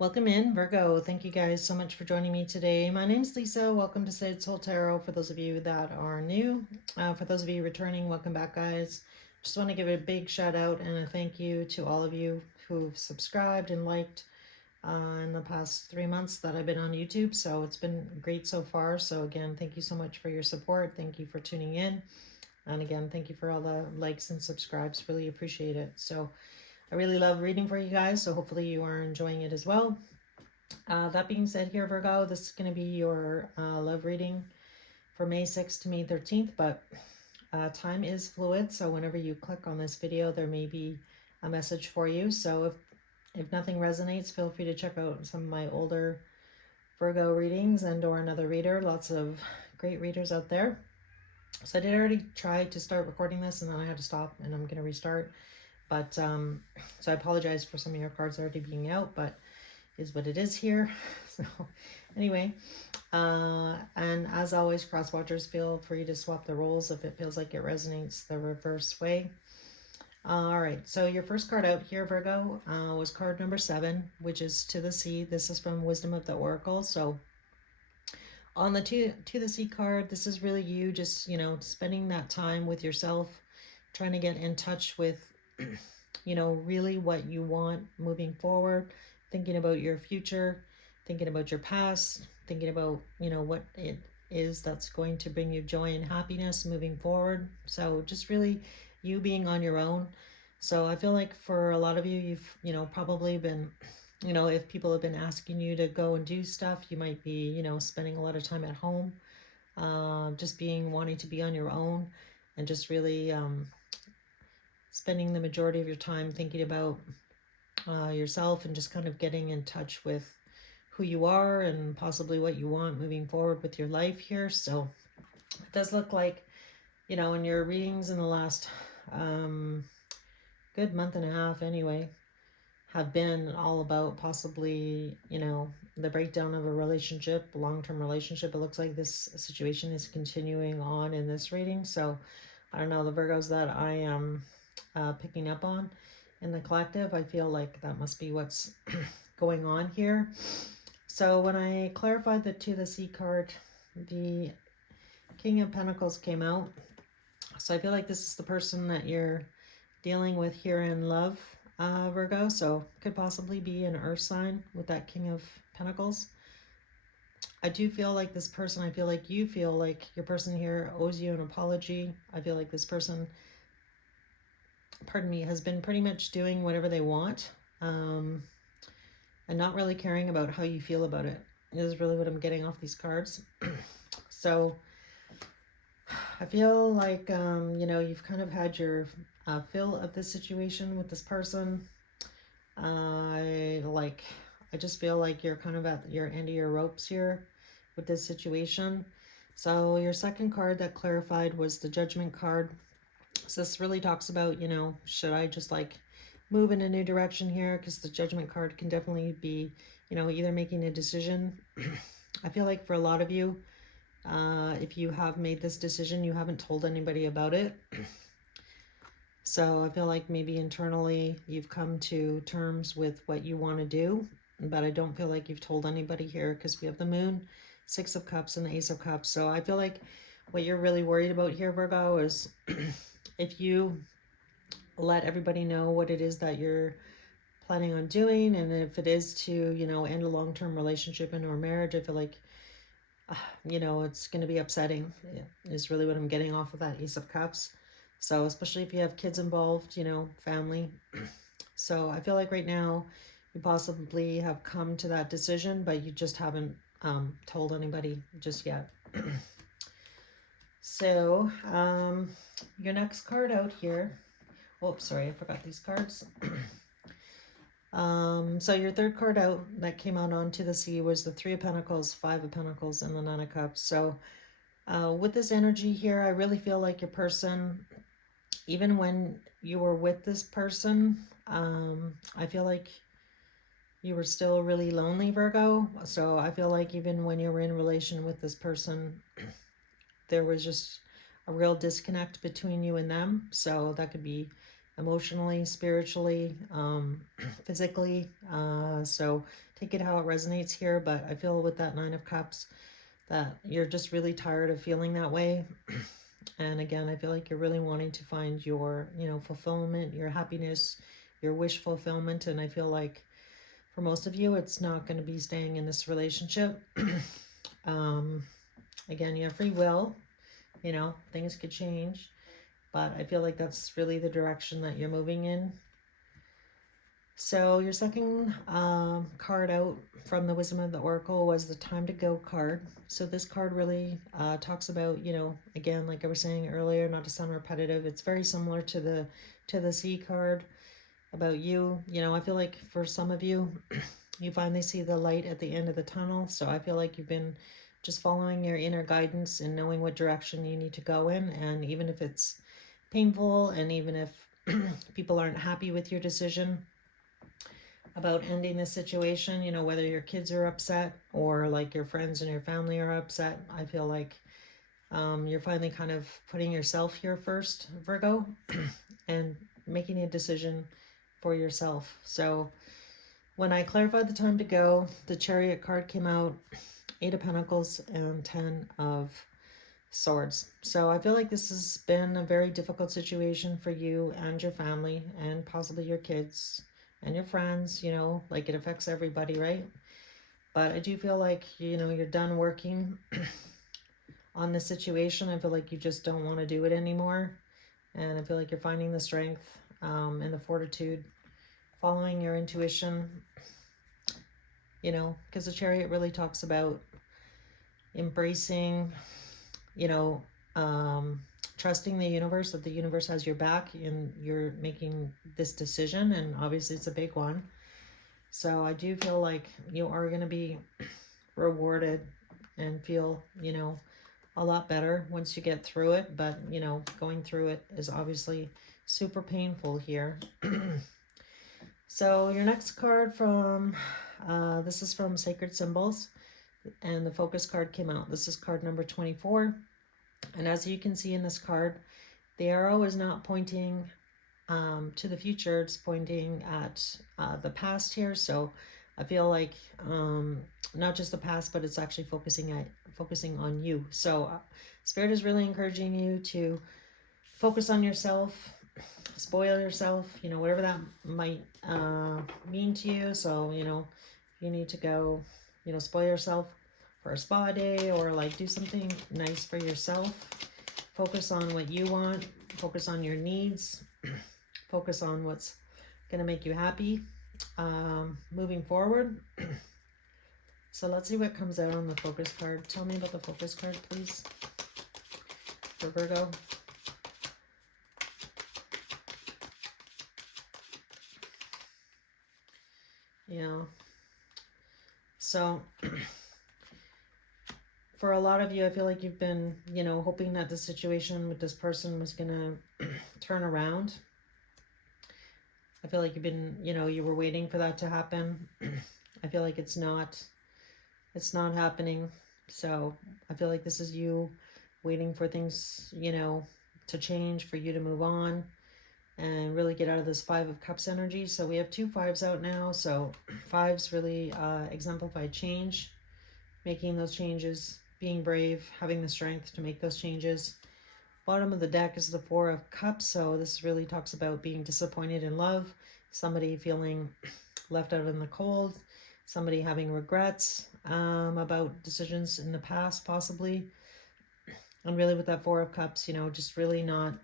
Welcome in, Virgo. Thank you guys so much for joining me today. My name's Lisa. Welcome to Sage Soul Tarot. For those of you that are new, for those of you returning, welcome back, guys. Just want to give a big shout out and a thank you to all of you who've subscribed and liked in the past 3 months that I've been on YouTube. So it's been great so far. So again, thank you so much for your support. Thank you for tuning in. And again, thank you for all the likes and subscribes. Really appreciate it. So I really love reading for you guys. So hopefully you are enjoying it as well. That being said here, Virgo, this is going to be your love reading for May 6th to May 13th, but time is fluid, so whenever you click on this video, there may be a message for you. So if nothing resonates, feel free to check out some of my older Virgo readings and or another reader. Lots of great readers out there. So I did already try to start recording this, and then I had to stop, and I'm going to restart. But so I apologize for some of your cards already being out, but is what it is here. So anyway, and as always, cross watchers, feel free to swap the roles if it feels like it resonates the reverse way. All right, so your first card out here, Virgo, was card number 7, which is To the Sea. This is from Wisdom of the Oracle. So on the to the Sea card, this is really you just, spending that time with yourself, trying to get in touch with, really what you want moving forward, thinking about your future, thinking about your past, thinking about, what it is that's going to bring you joy and happiness moving forward. So just really you being on your own. So I feel like for a lot of you, you've, probably been, if people have been asking you to go and do stuff, you might be, spending a lot of time at home, just wanting to be on your own and just really spending the majority of your time thinking about yourself and just kind of getting in touch with who you are and possibly what you want moving forward with your life here. So it does look like, in your readings in the last good month and a half anyway, have been all about possibly, the breakdown of a relationship, a long-term relationship. It looks like this situation is continuing on in this reading. So I don't know, the Virgos that I am picking up on in the collective, I feel like that must be what's going on here. So when I clarified the To the Sea card, the King of Pentacles came out. So I feel like this is the person that you're dealing with here in love, Virgo. So could possibly be an earth sign with that King of Pentacles. I do feel like this person, I feel like you feel like your person here owes you an apology. I feel like this person, pardon me, has been pretty much doing whatever they want, and not really caring about how you feel about it is really what I'm getting off these cards. So I feel like, you've kind of had your fill of this situation with this person. I just feel like you're kind of at your end of your ropes here with this situation. So your second card that clarified was the Judgment card. So this really talks about, should I just move in a new direction here? Because the Judgment card can definitely be, either making a decision. I feel like for a lot of you, if you have made this decision, you haven't told anybody about it. So I feel like maybe internally you've come to terms with what you want to do, but I don't feel like you've told anybody here because we have the Moon, Six of Cups, and the Ace of Cups. So I feel like what you're really worried about here, Virgo, is if you let everybody know what it is that you're planning on doing, and if it is to, end a long-term relationship into a marriage, I feel like, it's going to be upsetting is really what I'm getting off of that Ace of Cups. So especially if you have kids involved, family. So I feel like right now you possibly have come to that decision, but you just haven't told anybody just yet. So your next card out here. Oops, sorry, I forgot these cards. So your third card out that came out on To the Sea was the Three of Pentacles, Five of Pentacles, and the Nine of Cups. So with this energy here, I really feel like your person, even when you were with this person, I feel like you were still really lonely, Virgo. So I feel like even when you were in relation with this person, there was just a real disconnect between you and them. So that could be, emotionally, spiritually, physically. So take it how it resonates here. But I feel with that Nine of Cups that you're just really tired of feeling that way. And again, I feel like you're really wanting to find your, fulfillment, your happiness, your wish fulfillment. And I feel like for most of you, it's not going to be staying in this relationship. um, Again, you have free will, things could change, but I feel like that's really the direction that you're moving in. So your second card out from the Wisdom of the Oracle was the Time to Go card. So this card really talks about, again, like I was saying earlier, not to sound repetitive, it's very similar to the Sea card about you. I feel like for some of you, you finally see the light at the end of the tunnel. So I feel like you've been just following your inner guidance and knowing what direction you need to go in. And even if it's painful, and even if people aren't happy with your decision about ending this situation, whether your kids are upset or like your friends and your family are upset, I feel like you're finally kind of putting yourself here first, Virgo, and making a decision for yourself. So when I clarified the time to go, the Chariot card came out, 8 of Pentacles and 10 of Swords. So I feel like this has been a very difficult situation for you and your family and possibly your kids and your friends, like it affects everybody, right? But I do feel like, you're done working on the situation. I feel like you just don't want to do it anymore. And I feel like you're finding the strength and the fortitude, following your intuition, because the Chariot really talks about embracing, trusting the universe, that the universe has your back and you're making this decision. And obviously it's a big one. So I do feel like you are going to be rewarded and feel, a lot better once you get through it. But, going through it is obviously super painful here. So your next card from, this is from Sacred Symbols, and the focus card came out. This is card number 24. And as you can see in this card, the arrow is not pointing to the future, it's pointing at the past here. So I feel like not just the past, but it's actually focusing on you. So Spirit is really encouraging you to focus on yourself, spoil yourself, whatever that might mean to you. So, you need to go, spoil yourself for a spa day, or like do something nice for yourself. Focus on what you want, focus on your needs, focus on what's going to make you happy moving forward. So let's see what comes out on the focus card. Tell me about the focus card, please, for Virgo. Yeah. So for a lot of you, I feel like you've been, hoping that the situation with this person was going to turn around. I feel like you've been, you were waiting for that to happen. I feel like it's not happening. So I feel like this is you waiting for things, to change, for you to move on and really get out of this 5 of Cups energy. So we have 2 5s out now. So 5s really exemplify change, making those changes, being brave, having the strength to make those changes. Bottom of the deck is the 4 of Cups. So this really talks about being disappointed in love, somebody feeling left out in the cold, somebody having regrets about decisions in the past, possibly. And really with that 4 of Cups, just really not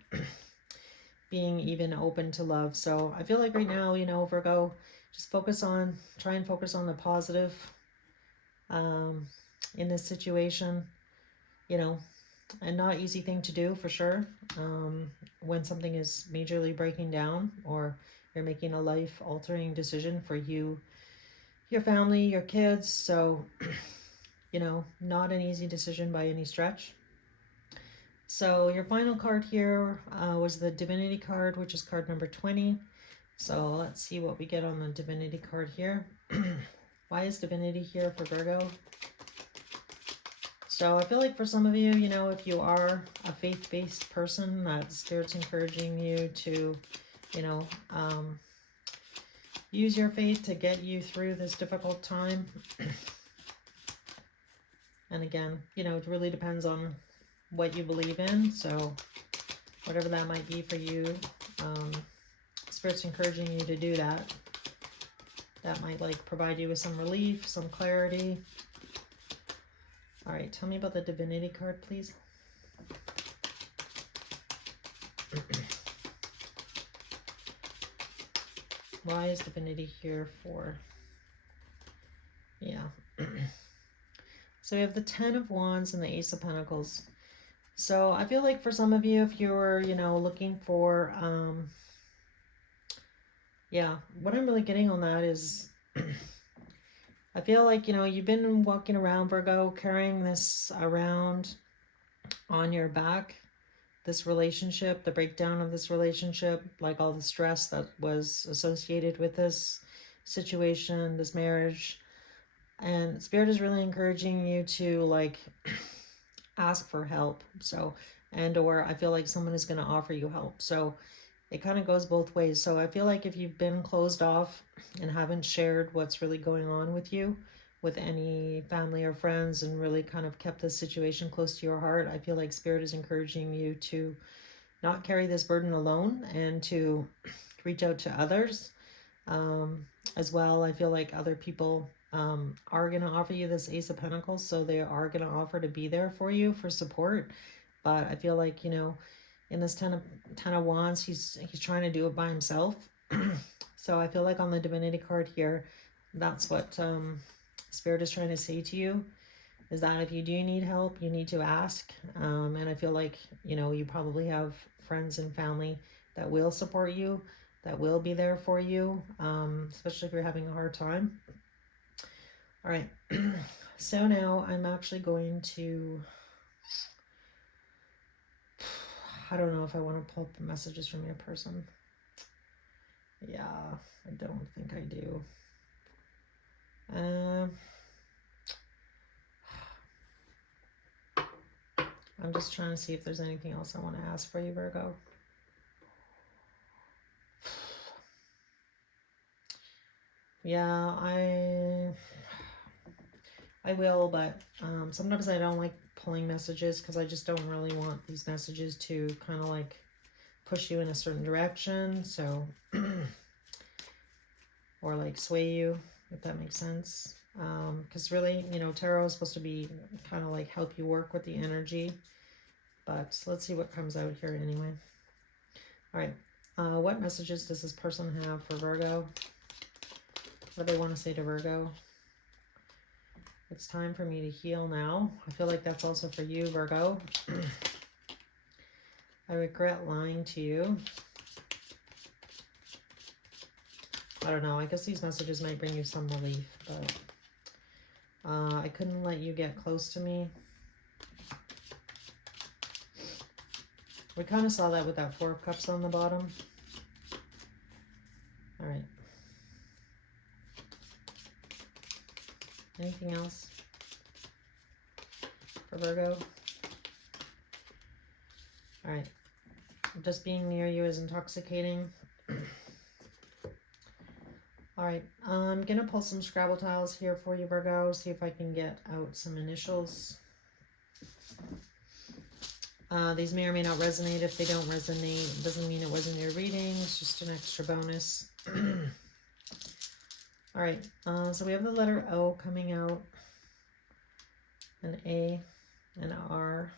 being even open to love. So I feel like right now, Virgo, just try and focus on the positive in this situation, and not easy thing to do for sure. When something is majorly breaking down, or you're making a life altering decision for you, your family, your kids. So, not an easy decision by any stretch. So your final card here was the Divinity card, which is card number 20. So let's see what we get on the Divinity card here. Why is Divinity here for Virgo? So I feel like for some of you, if you are a faith-based person, that Spirit's encouraging you to you know, use your faith to get you through this difficult time. And again, you know, it really depends on what you believe in. So whatever that might be for you, Spirit's encouraging you to do that. That might like provide you with some relief, some clarity. All right, tell me about the Divinity card, please. Why is Divinity here for? Yeah. So we have the Ten of Wands and the Ace of Pentacles. So I feel like for some of you, if you're, you know, looking for, yeah, what I'm really getting on that is, I feel like, you know, you've been walking around, Virgo, carrying this around on your back, this relationship, the breakdown of this relationship, like all the stress that was associated with this situation, this marriage. And Spirit is really encouraging you to like ask for help. So, and or I feel like someone is going to offer you help. So it kind of goes both ways. So I feel like if you've been closed off and haven't shared what's really going on with you with any family or friends and really kind of kept this situation close to your heart, I feel like Spirit is encouraging you to not carry this burden alone and to reach out to others as well. I feel like other people are going to offer you this Ace of Pentacles, so they are going to offer to be there for you for support. But I feel like, you know, in this ten of Wands, he's trying to do it by himself. So I feel like on the Divinity card here, that's what Spirit is trying to say to you, is that if you do need help, you need to ask. And I feel like, you know, you probably have friends and family that will support you, that will be there for you, especially if you're having a hard time. All right. So now I'm actually going to, I don't know if I want to pull up messages from your person. Yeah, I don't think I do. I'm just trying to see if there's anything else I want to ask for you, Virgo. Yeah, I will, but sometimes I don't like pulling messages because I just don't really want these messages to kind of like push you in a certain direction. So, or like sway you, if that makes sense. Because really, you know, tarot is supposed to be kind of like help you work with the energy. But let's see what comes out here anyway. All right. What messages does this person have for Virgo? What do they want to say to Virgo? It's time for me to heal now. I feel like that's also for you, Virgo. I regret lying to you. I don't know. I guess these messages might bring you some relief, but I couldn't let you get close to me. We kind of saw that with that Four of Cups on the bottom. All right. Anything else for Virgo? All right. Just being near you is intoxicating. All right. I'm going to pull some Scrabble tiles here for you, Virgo. See if I can get out some initials. These may or may not resonate. If they don't resonate, it doesn't mean it wasn't your reading. It's just an extra bonus. All right. So we have the letter O coming out. An A, an R,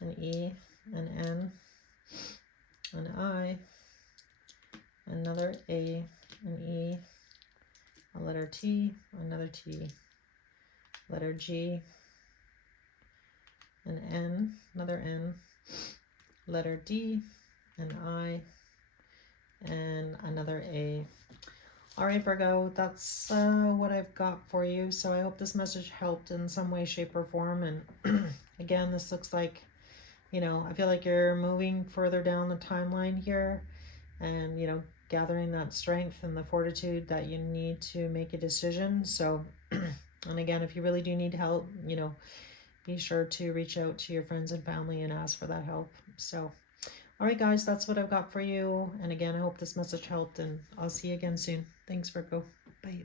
an E, an N, an I, another A, an E, a letter T, another T, letter G, an N, another N, letter D, an I, and another A. All right, Virgo, that's what I've got for you. So I hope this message helped in some way, shape, or form. And again, this looks like, you know, I feel like you're moving further down the timeline here and, you know, gathering that strength and the fortitude that you need to make a decision. So, and again, if you really do need help, you know, be sure to reach out to your friends and family and ask for that help. So, All right, guys, that's what I've got for you. And again, I hope this message helped, and I'll see you again soon. Thanks, Virgo. Bye.